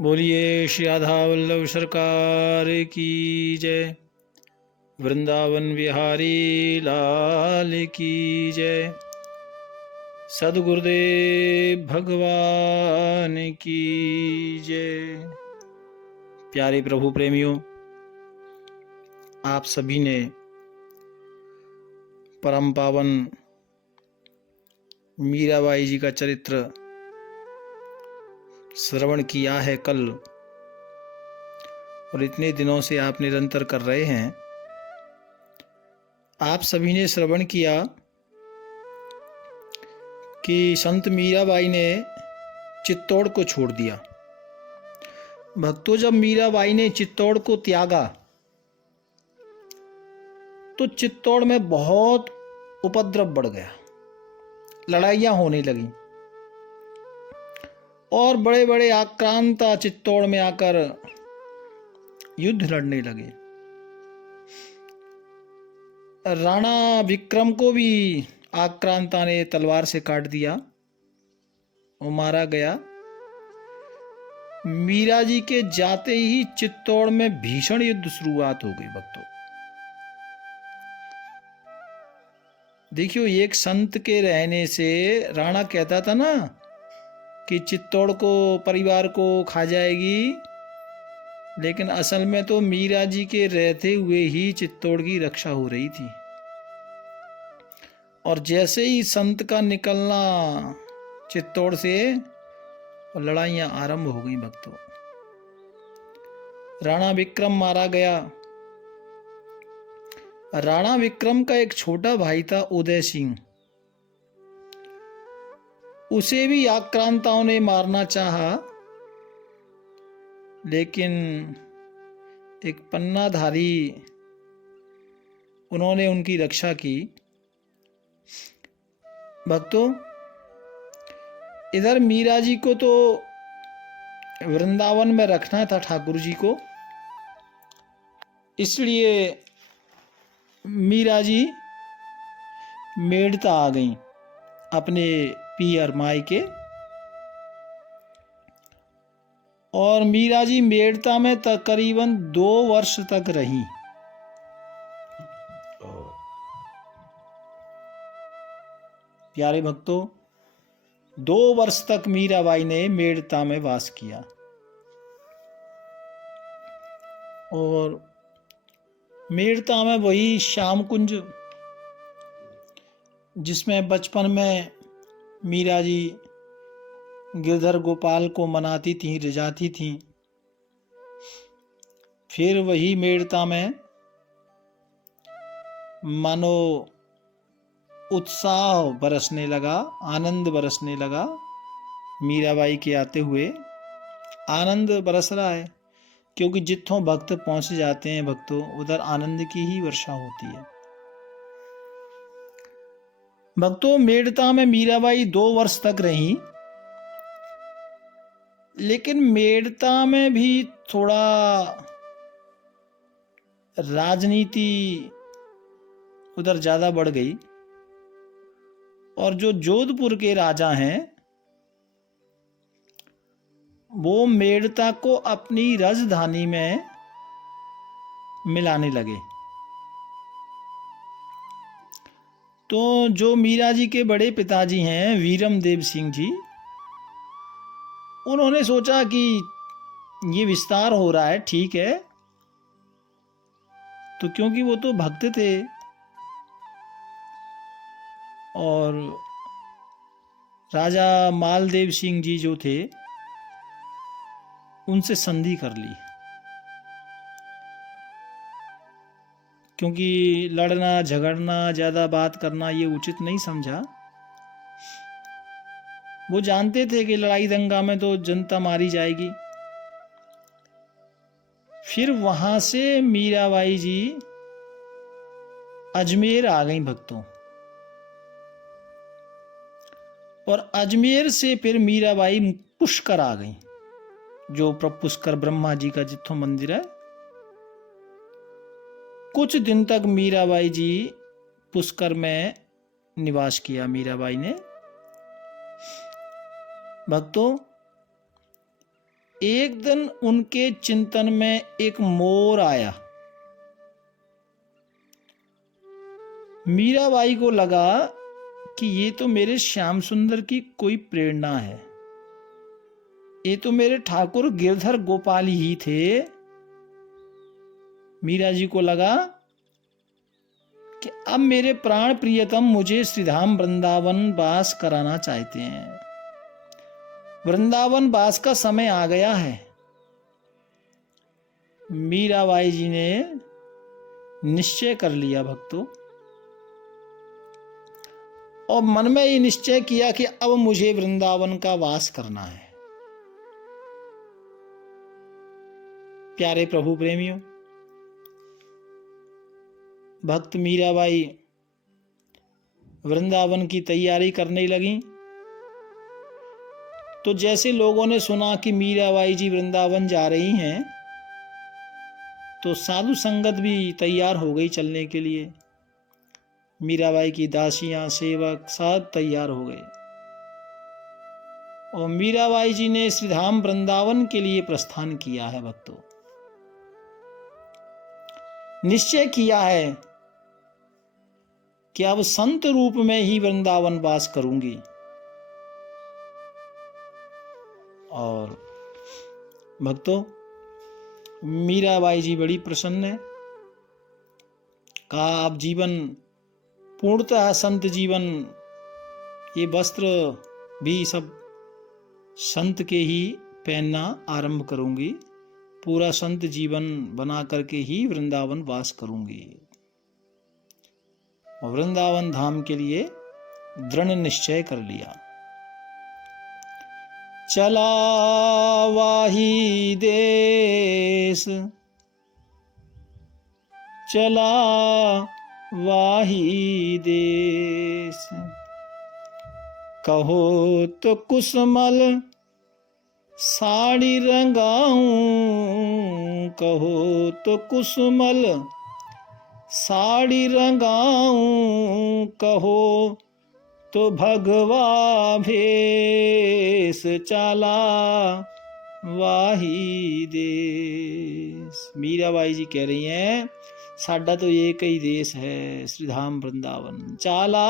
बोलिए श्री राधा वल्लभ सरकार की जय। वृंदावन बिहारी लाल की जय। सद्गुरुदेव भगवान की जय। प्यारे प्रभु प्रेमियों, आप सभी ने परम पावन मीराबाई जी का चरित्र श्रवण किया है कल, और इतने दिनों से आप निरंतर कर रहे हैं। आप सभी ने श्रवण किया कि संत मीराबाई ने चित्तौड़ को छोड़ दिया। भक्तों, जब मीराबाई ने चित्तौड़ को त्यागा तो चित्तौड़ में बहुत उपद्रव बढ़ गया, लड़ाइयाँ होने लगीं और बड़े बड़े आक्रांता चित्तौड़ में आकर युद्ध लड़ने लगे। राणा विक्रम को भी आक्रांता ने तलवार से काट दिया, वो मारा गया। मीरा जी के जाते ही चित्तौड़ में भीषण युद्ध शुरुआत हो गई। भक्तों देखियो, एक संत के रहने से राणा कहता था ना कि चित्तौड़ को परिवार को खा जाएगी, लेकिन असल में तो मीरा जी के रहते हुए ही चित्तौड़ की रक्षा हो रही थी। और जैसे ही संत का निकलना चित्तौड़ से, लड़ाइयां आरंभ हो गई। भक्तों, राणा विक्रम मारा गया। राणा विक्रम का एक छोटा भाई था उदय सिंह, उसे भी आक्रांताओं ने मारना चाहा, लेकिन एक पन्नाधारी उन्होंने उनकी रक्षा की। भक्तों, इधर मीरा जी को तो वृंदावन में रखना था ठाकुर जी को, इसलिए मीरा जी मेड़ता आ गईं अपने पियर मायके। और मीरा जी मेड़ता में तकरीबन 2 वर्ष तक रहीं। प्यारे भक्तों, 2 वर्ष तक मीराबाई ने मेड़ता में वास किया। और मेड़ता में वही श्याम कुंज जिसमें बचपन में मीरा जी गिरधर गोपाल को मनाती थी, रिझाती थी, फिर वही मेड़ता में मानो उत्साह बरसने लगा, आनंद बरसने लगा। मीराबाई के आते हुए आनंद बरस रहा है, क्योंकि जित्थों भक्त पहुंच जाते हैं भक्तों, उधर आनंद की ही वर्षा होती है। भक्तों, मेड़ता में मीराबाई 2 वर्ष तक रही, लेकिन मेड़ता में भी थोड़ा राजनीति उधर ज्यादा बढ़ गई। और जो जोधपुर के राजा हैं वो मेड़ता को अपनी राजधानी में मिलाने लगे। तो जो मीरा जी के बड़े पिताजी हैं वीरम देव सिंह जी, उन्होंने सोचा कि ये विस्तार हो रहा है, ठीक है, तो क्योंकि वो तो भक्त थे और राजा मालदेव सिंह जी जो थे उनसे संधि कर ली, क्योंकि लड़ना झगड़ना ज्यादा बात करना ये उचित नहीं समझा। वो जानते थे कि लड़ाई दंगा में तो जनता मारी जाएगी। फिर वहां से मीराबाई जी अजमेर आ गई भक्तों, और अजमेर से फिर मीराबाई पुष्कर आ गई, जो पुष्कर ब्रह्मा जी का जित्थों मंदिर है। कुछ दिन तक मीराबाई जी पुष्कर में निवास किया। मीराबाई ने भक्तों एक दिन उनके चिंतन में एक मोर आया। मीराबाई को लगा कि ये तो मेरे श्याम सुंदर की कोई प्रेरणा है, ये तो मेरे ठाकुर गिरधर गोपाल ही थे। मीरा जी को लगा कि अब मेरे प्राण प्रियतम मुझे श्रीधाम वृंदावन वास कराना चाहते हैं, वृंदावन वास का समय आ गया है। मीराबाई जी ने निश्चय कर लिया भक्तों, और मन में ये निश्चय किया कि अब मुझे वृंदावन का वास करना है। प्यारे प्रभु प्रेमियों, भक्त मीराबाई वृंदावन की तैयारी करने लगी। तो जैसे लोगों ने सुना कि मीराबाई जी वृंदावन जा रही हैं, तो साधु संगत भी तैयार हो गई चलने के लिए। मीराबाई की दासियां, सेवक सब तैयार हो गए, और मीराबाई जी ने श्रीधाम वृंदावन के लिए प्रस्थान किया है। भक्तों, निश्चय किया है कि अब संत रूप में ही वृंदावन वास करूंगी। और भक्तों, मीराबाई जी बड़ी प्रसन्न है। कहा अब जीवन पूर्णतः संत जीवन, ये वस्त्र भी सब संत के ही पहनना आरंभ करूंगी, पूरा संत जीवन बना करके ही वृंदावन वास करूंगी। और वृंदावन धाम के लिए दृढ़ निश्चय कर लिया। चला वाही देश, चला वाही देश, कहो तो कुसमल साड़ी रंगाऊं, कहो तो कुसमल साड़ी रंगाऊं, कहो तो भगवा भेष चाला वाही देश। मीराबाई जी कह रही हैं, साडा तो एक ही देश है, श्रीधाम वृंदावन, चाला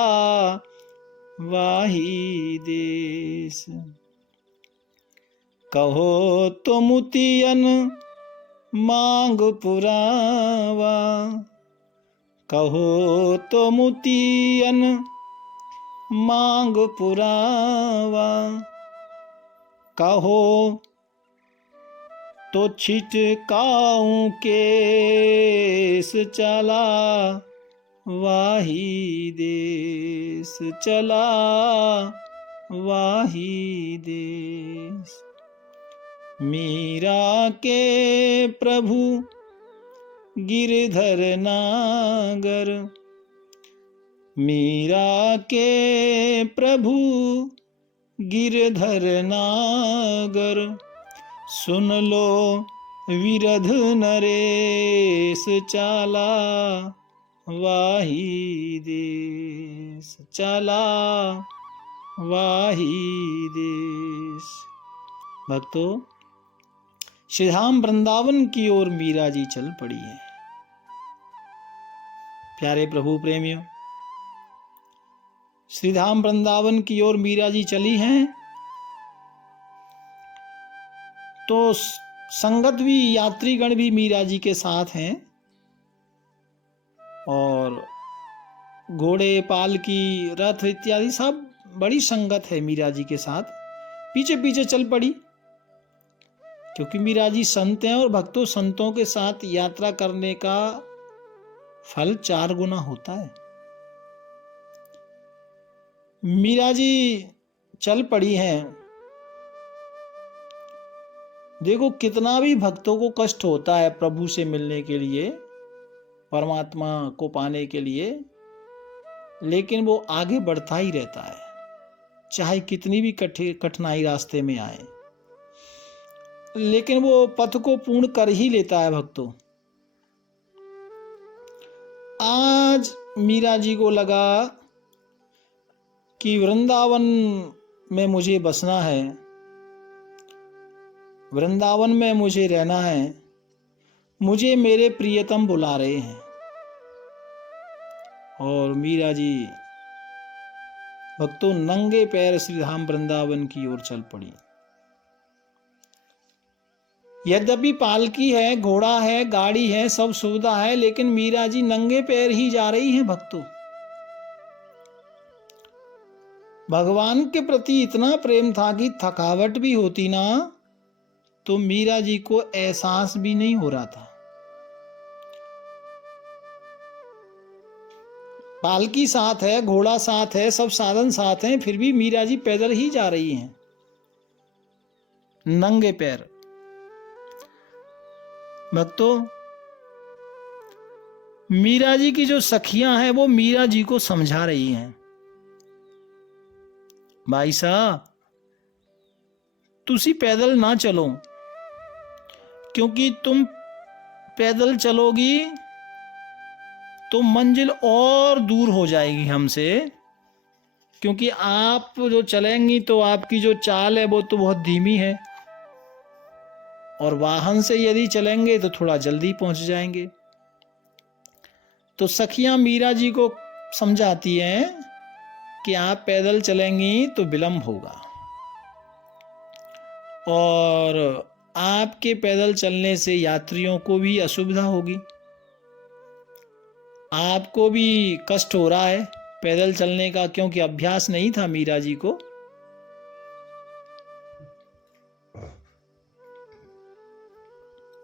वाही देश। कहो तो मुतियन मांग पुरावा, कहो तो मुतियन मांग पुरावा, कहो तो छिटकाऊं केस चला वाही देश, चला वाही देश। मीरा के प्रभु गिरधर नागर, मीरा के प्रभु गिरधर नागर, सुन लो विरध नरेश चाला वाही देश, चाला वाही देश। भक्तों, श्रीधाम वृंदावन की ओर मीरा जी चल पड़ी है। प्यारे प्रभु प्रेमियों, श्रीधाम वृंदावन की ओर मीरा जी चली हैं, तो संगत भी, यात्रीगण भी मीरा जी के साथ हैं, और घोड़े, पालकी, रथ इत्यादि सब बड़ी संगत है मीरा जी के साथ। पीछे पीछे चल पड़ी, क्योंकि मीरा जी संत हैं, और भक्तों, संतों के साथ यात्रा करने का फल 4 गुना होता है। मीरा जी चल पड़ी हैं। देखो, कितना भी भक्तों को कष्ट होता है प्रभु से मिलने के लिए, परमात्मा को पाने के लिए, लेकिन वो आगे बढ़ता ही रहता है, चाहे कितनी भी कठिनाई रास्ते में आए, लेकिन वो पथ को पूर्ण कर ही लेता है। भक्तों, आज मीरा जी को लगा कि वृंदावन में मुझे बसना है, वृंदावन में मुझे रहना है, मुझे मेरे प्रियतम बुला रहे हैं। और मीरा जी भक्तों नंगे पैर श्री धाम वृंदावन की ओर चल पड़ी। यद्यपि पालकी है, घोड़ा है, गाड़ी है, सब सुविधा है, लेकिन मीरा जी नंगे पैर ही जा रही हैं भक्तों। भगवान के प्रति इतना प्रेम था कि थकावट भी होती ना तो मीरा जी को एहसास भी नहीं हो रहा था। पालकी साथ है, घोड़ा साथ है, सब साधन साथ हैं, फिर भी मीरा जी पैदल ही जा रही हैं नंगे पैर। भक्तों मीरा जी की जो सखियां हैं वो मीरा जी को समझा रही हैं, भाई साहब तुसी पैदल ना चलो, क्योंकि तुम पैदल चलोगी तो मंजिल और दूर हो जाएगी हमसे, क्योंकि आप जो चलेंगी तो आपकी जो चाल है वो तो बहुत धीमी है, और वाहन से यदि चलेंगे तो थोड़ा जल्दी पहुंच जाएंगे। तो सखियां मीरा जी को समझाती हैं कि आप पैदल चलेंगी तो विलंब होगा, और आपके पैदल चलने से यात्रियों को भी असुविधा होगी, आपको भी कष्ट हो रहा है पैदल चलने का, क्योंकि अभ्यास नहीं था मीरा जी को।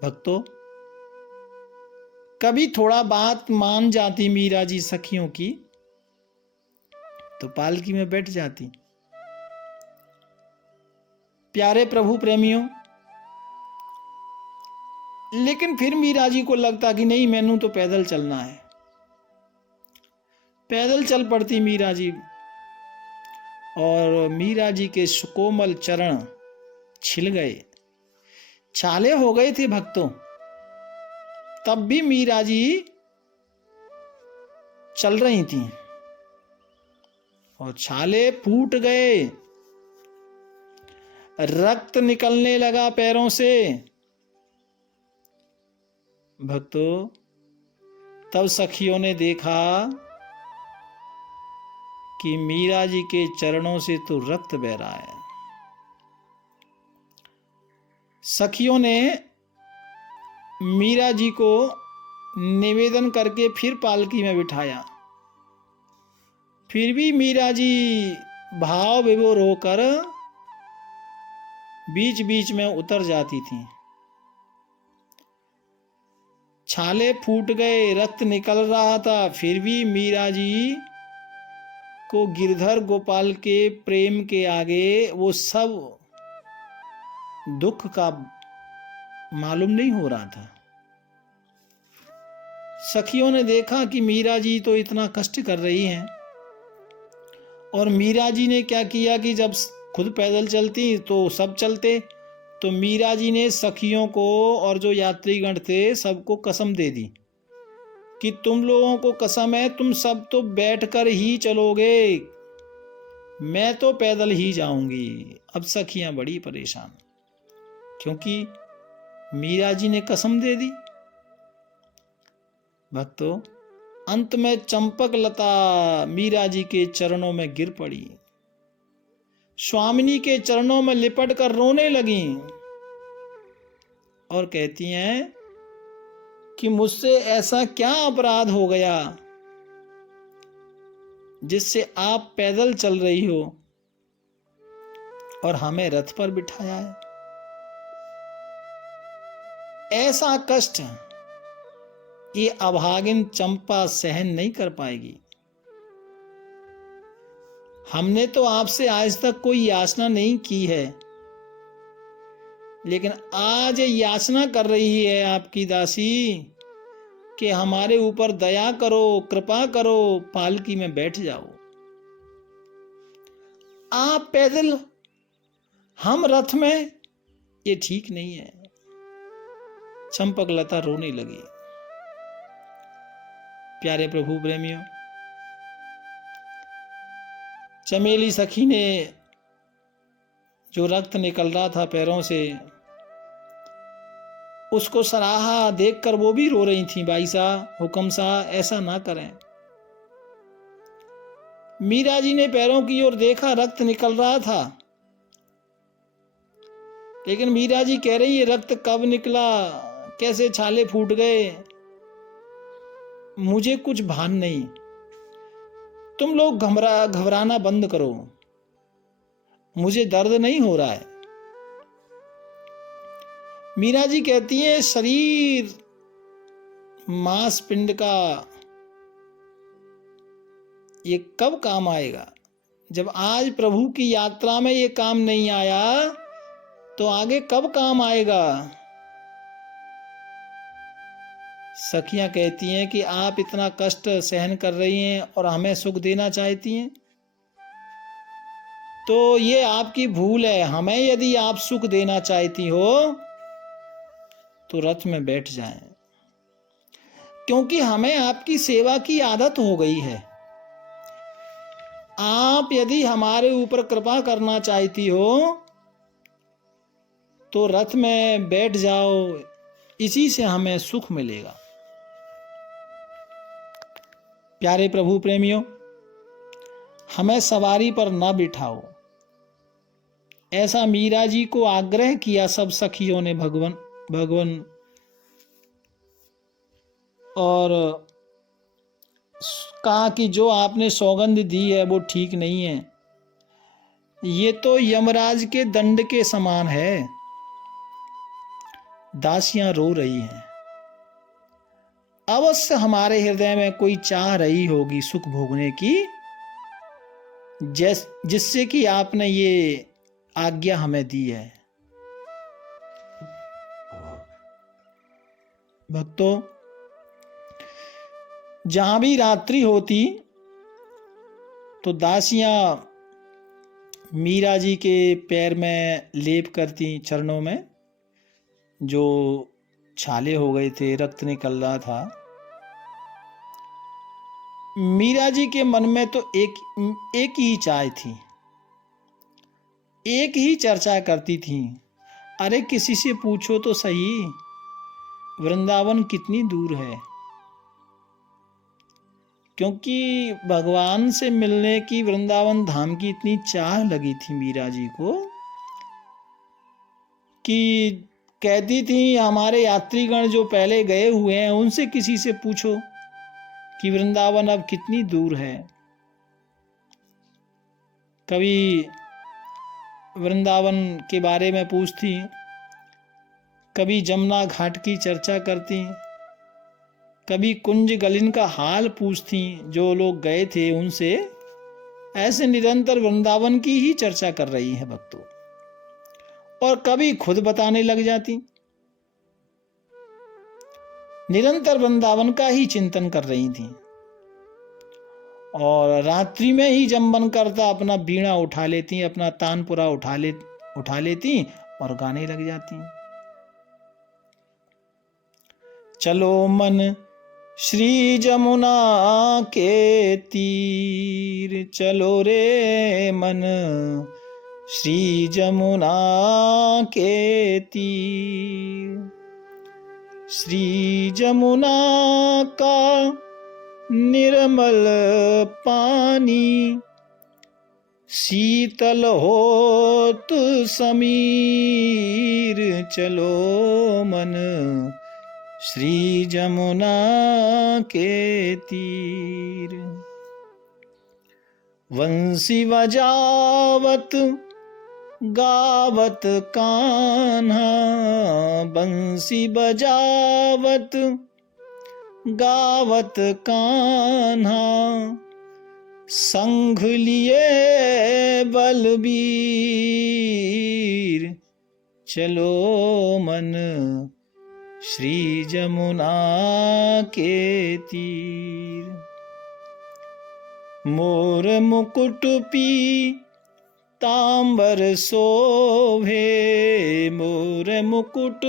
भक्तों कभी थोड़ा बात मान जाती मीरा जी सखियों की तो पालकी में बैठ जाती। प्यारे प्रभु प्रेमियों, लेकिन फिर मीरा जी को लगता कि नहीं मैनू तो पैदल चलना है। पैदल चल पड़ती मीरा जी, और मीरा जी के सुकोमल चरण छिल गए, छाले हो गए थे भक्तों, तब भी मीरा जी चल रही थी, और छाले फूट गए, रक्त निकलने लगा पैरों से। भक्तों तब सखियों ने देखा कि मीरा जी के चरणों से तो रक्त बह रहा है। सखियों ने मीरा जी को निवेदन करके फिर पालकी में बिठाया, फिर भी मीरा जी भाव विभोर होकर बीच बीच में उतर जाती थी। छाले फूट गए, रक्त निकल रहा था, फिर भी मीरा जी को गिरधर गोपाल के प्रेम के आगे वो सब दुख का मालूम नहीं हो रहा था। सखियों ने देखा कि मीरा जी तो इतना कष्ट कर रही हैं, और मीरा जी ने क्या किया कि जब खुद पैदल चलती तो सब चलते, तो मीरा जी ने सखियों को और जो यात्रीगण थे सबको कसम दे दी कि तुम लोगों को कसम है तुम सब तो बैठकर ही चलोगे, मैं तो पैदल ही जाऊंगी। अब सखियां बड़ी परेशान, क्योंकि मीरा जी ने कसम दे दी। भक्तों अंत में चंपक लता मीरा जी के चरणों में गिर पड़ी, स्वामिनी के चरणों में लिपट कर रोने लगी, और कहती हैं कि मुझसे ऐसा क्या अपराध हो गया जिससे आप पैदल चल रही हो और हमें रथ पर बिठाया है। ऐसा कष्ट ये अभागिन चंपा सहन नहीं कर पाएगी। हमने तो आपसे आज तक कोई याचना नहीं की है, लेकिन आज याचना कर रही है आपकी दासी कि हमारे ऊपर दया करो, कृपा करो, पालकी में बैठ जाओ। आप पैदल हम रथ में, ये ठीक नहीं है। चंपक लता रोने लगी। प्यारे प्रभु प्रेमियों, चमेली सखी ने जो रक्त निकल रहा था पैरों से उसको सराहा, देखकर वो भी रो रही थी। भाई साहब, हुक्म साहब, ऐसा ना करें। मीरा जी ने पैरों की ओर देखा, रक्त निकल रहा था। लेकिन मीरा जी कह रही है, रक्त कब निकला, कैसे छाले फूट गए, मुझे कुछ भान नहीं। तुम लोग घबराना बंद करो, मुझे दर्द नहीं हो रहा है। मीरा जी कहती है, शरीर मांस पिंड का ये कब काम आएगा? जब आज प्रभु की यात्रा में ये काम नहीं आया तो आगे कब काम आएगा? सखियां कहती हैं कि आप इतना कष्ट सहन कर रही हैं और हमें सुख देना चाहती हैं, तो ये आपकी भूल है। हमें यदि आप सुख देना चाहती हो तो रथ में बैठ जाएं, क्योंकि हमें आपकी सेवा की आदत हो गई है। आप यदि हमारे ऊपर कृपा करना चाहती हो तो रथ में बैठ जाओ, इसी से हमें सुख मिलेगा। प्यारे प्रभु प्रेमियों, हमें सवारी पर न बिठाओ, ऐसा मीरा जी को आग्रह किया सब सखियों ने भगवान और कहा कि जो आपने सौगंध दी है वो ठीक नहीं है, ये तो यमराज के दंड के समान है। दासियां रो रही हैं। अवश्य हमारे हृदय में कोई चाह रही होगी सुख भोगने की, जिससे कि आपने ये आज्ञा हमें दी है। भक्तों, जहां भी रात्रि होती तो दासियां मीरा जी के पैर में लेप करती, चरणों में जो छाले हो गए थे, रक्त निकल रहा था। मीरा जी के मन में तो एक ही चाह थी, एक ही चर्चा करती थी, अरे किसी से पूछो तो सही, वृंदावन कितनी दूर है। क्योंकि भगवान से मिलने की, वृंदावन धाम की इतनी चाह लगी थी मीरा जी को कि कहती थी, हमारे यात्रीगण जो पहले गए हुए हैं उनसे किसी से पूछो कि वृंदावन अब कितनी दूर है। कभी वृंदावन के बारे में पूछती, कभी जमुना घाट की चर्चा करती, कभी कुंज गलिन का हाल पूछती जो लोग गए थे उनसे। ऐसे निरंतर वृंदावन की ही चर्चा कर रही है भक्तों, और कभी खुद बताने लग जाती, निरंतर वृंदावन का ही चिंतन कर रही थी। और रात्रि में ही जब मन करता अपना वीणा उठा लेती, अपना तानपुरा उठा लेती और गाने लग जाती। चलो मन श्री जमुना के तीर, चलो रे मन श्री जमुना के तीर। श्री जमुना का निर्मल पानी, शीतल होत समीर, चलो मन श्री जमुना के तीर। वंशी बजावत गावत कान्हा, बंसी बजावत गावत कान्हा, संग लिए बलबीर, चलो मन श्री जमुना के तीर। मोर मुकुट पीतांबर शोभे, मोर मुकुट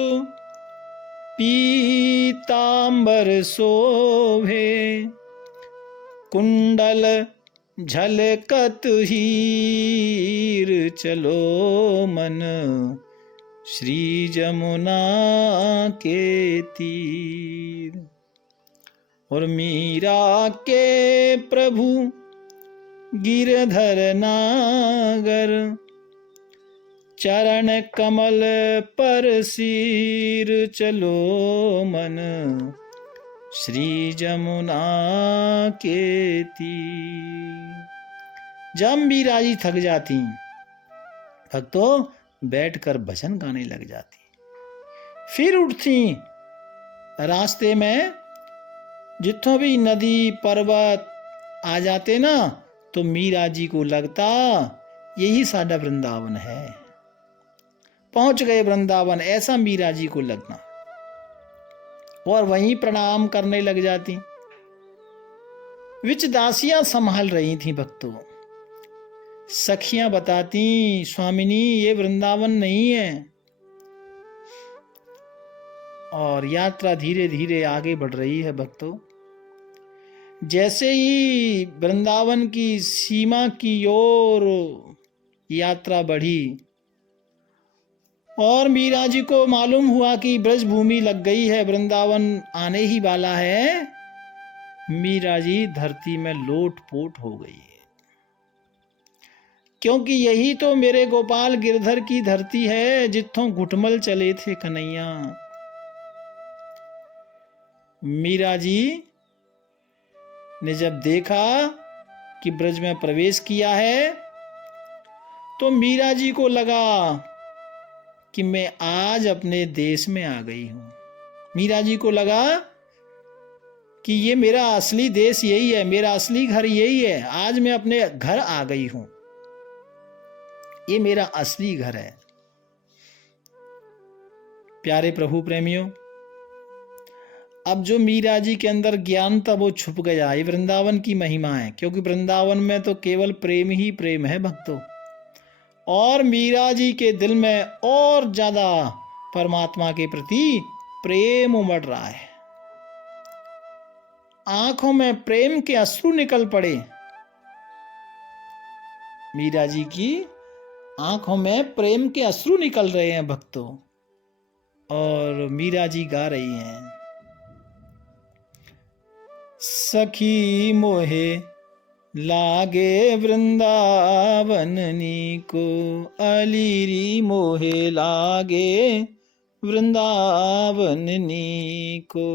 पीतांबर शोभे, कुंडल झलकत हीर, चलो मन श्री जमुना के तीर। और मीरा के प्रभु गिरधर नागर, चरण कमल पर सिर चलो मन, श्री जमुना के तीर। जब मीरा जी थक जाती भक्तों बैठकर भजन गाने लग जाती, फिर उठती। रास्ते में जितों भी नदी पर्वत आ जाते ना, तो मीरा जी को लगता यही साडा वृंदावन है, पहुंच गए वृंदावन, ऐसा मीरा जी को लगना। और वहीं प्रणाम करने लग जाती। विच दासियां संभाल रही थी भक्तों। सखियां बताती, स्वामिनी ये वृंदावन नहीं है। और यात्रा धीरे धीरे आगे बढ़ रही है भक्तों। जैसे ही वृंदावन की सीमा की ओर यात्रा बढ़ी और मीरा जी को मालूम हुआ कि ब्रज भूमि लग गई है, वृंदावन आने ही वाला है, मीरा जी धरती में लोटपोट हो गई है। क्योंकि यही तो मेरे गोपाल गिरधर की धरती है, जिथों घुटमल चले थे कन्हैया। मीरा जी ने जब देखा कि ब्रज में प्रवेश किया है, तो मीरा जी को लगा कि मैं आज अपने देश में आ गई हूं। मीरा जी को लगा कि ये मेरा असली देश यही है, मेरा असली घर यही है, आज मैं अपने घर आ गई हूं, ये मेरा असली घर है। प्यारे प्रभु प्रेमियों, अब जो मीरा जी के अंदर ज्ञान था वो छुप गया। ये वृंदावन की महिमा है, क्योंकि वृंदावन में तो केवल प्रेम ही प्रेम है भक्तों। और मीरा जी के दिल में और ज्यादा परमात्मा के प्रति प्रेम उमड़ रहा है। आंखों में प्रेम के अश्रु निकल पड़े। मीरा जी की आंखों में प्रेम के अश्रु निकल रहे हैं भक्तों। और मीरा जी गा रही हैं, सखी मोहे लागे वृंदावन नीको, अलीरी मोहे लागे वृंदावन नीको,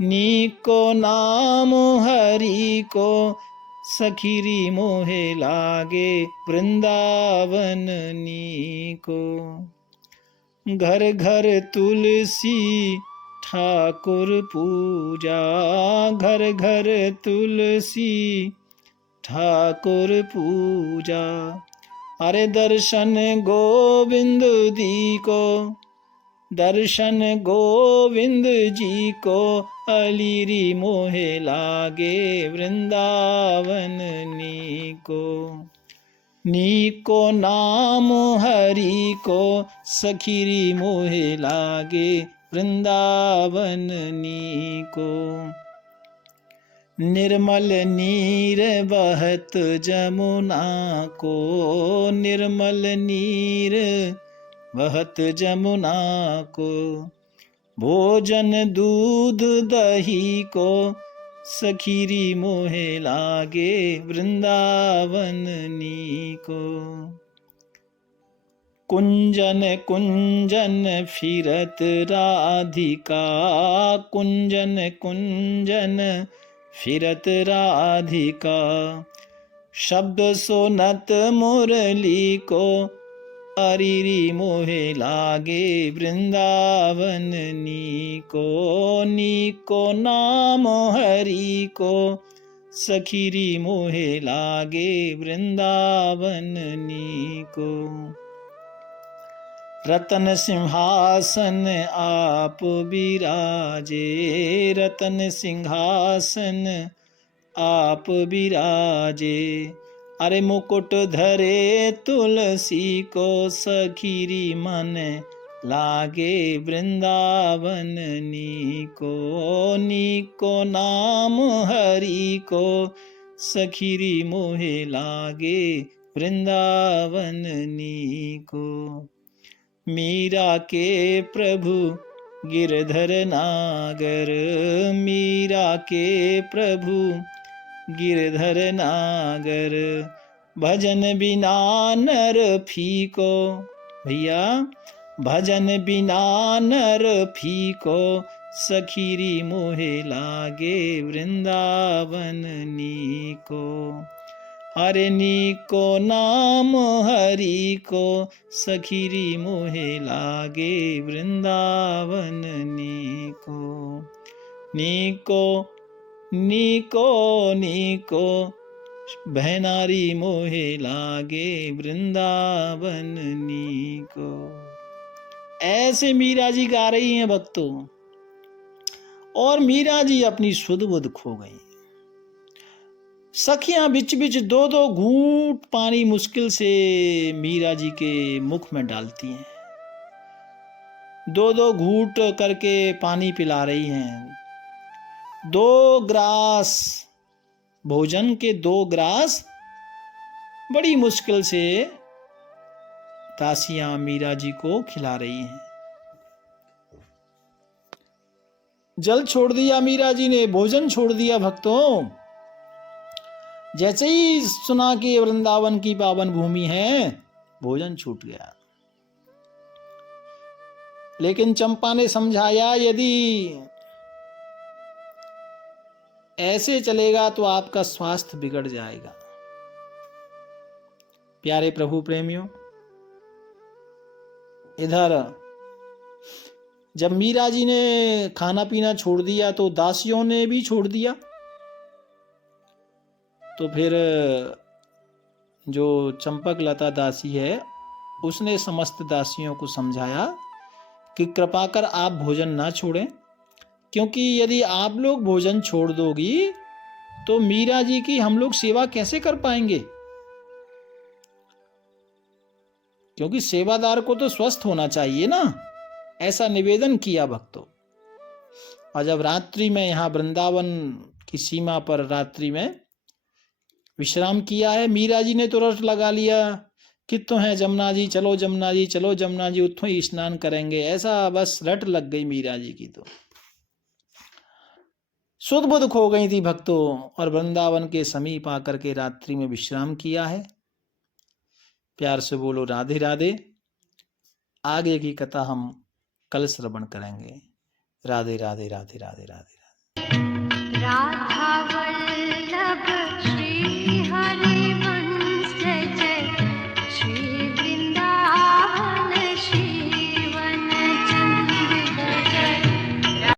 नीको नाम हरि को, सखीरी मोहे लागे वृंदावन नीको। घर घर तुलसी ठाकुर पूजा, घर घर तुलसी ठाकुर पूजा, अरे दर्शन गोविंद जी को, दर्शन गोविंद जी को, अलीरी मोहे लागे वृंदावन नीको, नीको नाम हरि को, सखीरी मोहे लागे वृंदावन नीको। निर्मल नीर बहत जमुना को, निर्मल नीर बहत जमुना को, भोजन दूध दही को, सखीरी मोहे लागे वृंदावन नीको। कुंजन कुंजन फिरत राधिका, कुंजन कुंजन फिरत राधिका, शब्द सुनत मुरली को, अरीरी मोहे लागे वृंदावन नीको, नीको नाम हरि को, सखीरी मोहे लागे वृंदावन नीको। रतन सिंहासन आप बिराजे, रतन सिंहासन आप बिराजे, अरे मुकुट धरे तुलसी को, सखीरी मन लागे वृंदावन नीको, नीको नाम हरि को, सखीरी मोहे लागे वृंदावन नीको। मीरा के प्रभु गिरधर नागर, मीरा के प्रभु गिरधर नागर, भजन बिना नर फीको। भैया भजन बिना नर फीको, सखीरी मोहे लागे वृंदावन नीको। हरे नीको नाम हरि को, सखीरी मोहे लागे वृंदावन नीको। नीको नीको नीको, बहनारी मोहे लागे वृंदावन नीको। ऐसे मीरा जी गा रही हैं भक्तों, और मीरा जी अपनी सुध बुध खो गई। सखियां बिच बिच दो दो घूंट पानी मुश्किल से मीरा जी के मुख में डालती हैं, दो दो घूंट करके पानी पिला रही हैं। 2 ग्रास भोजन के 2 ग्रास बड़ी मुश्किल से दासियां मीरा जी को खिला रही हैं। जल छोड़ दिया मीरा जी ने, भोजन छोड़ दिया भक्तों। जैसे ही सुना कि वृंदावन की पावन भूमि है, भोजन छूट गया। लेकिन चंपा ने समझाया, यदि ऐसे चलेगा तो आपका स्वास्थ्य बिगड़ जाएगा। प्यारे प्रभु प्रेमियों, इधर जब मीरा जी ने खाना पीना छोड़ दिया तो दासियों ने भी छोड़ दिया। तो फिर जो चंपक लता दासी है, उसने समस्त दासियों को समझाया कि कृपा कर आप भोजन ना छोड़ें, क्योंकि यदि आप लोग भोजन छोड़ दोगी तो मीरा जी की हम लोग सेवा कैसे कर पाएंगे, क्योंकि सेवादार को तो स्वस्थ होना चाहिए ना। ऐसा निवेदन किया भक्तों। और जब रात्रि में यहाँ वृंदावन की सीमा पर रात्रि में विश्राम किया है, मीरा जी ने तो रट लगा लिया कि तो है जमुना जी, चलो जमुना जी, चलो जमुना जी, उत्थों ही स्नान करेंगे। ऐसा बस रट लग गई मीरा जी की। तो सुध बुध खो गई थी भक्तों, और वृंदावन के समीप आकर के रात्रि में विश्राम किया है। प्यार से बोलो राधे राधे। आगे की कथा हम कल श्रवण करेंगे। राधे राधे राधे राधे राधे राधे। राधा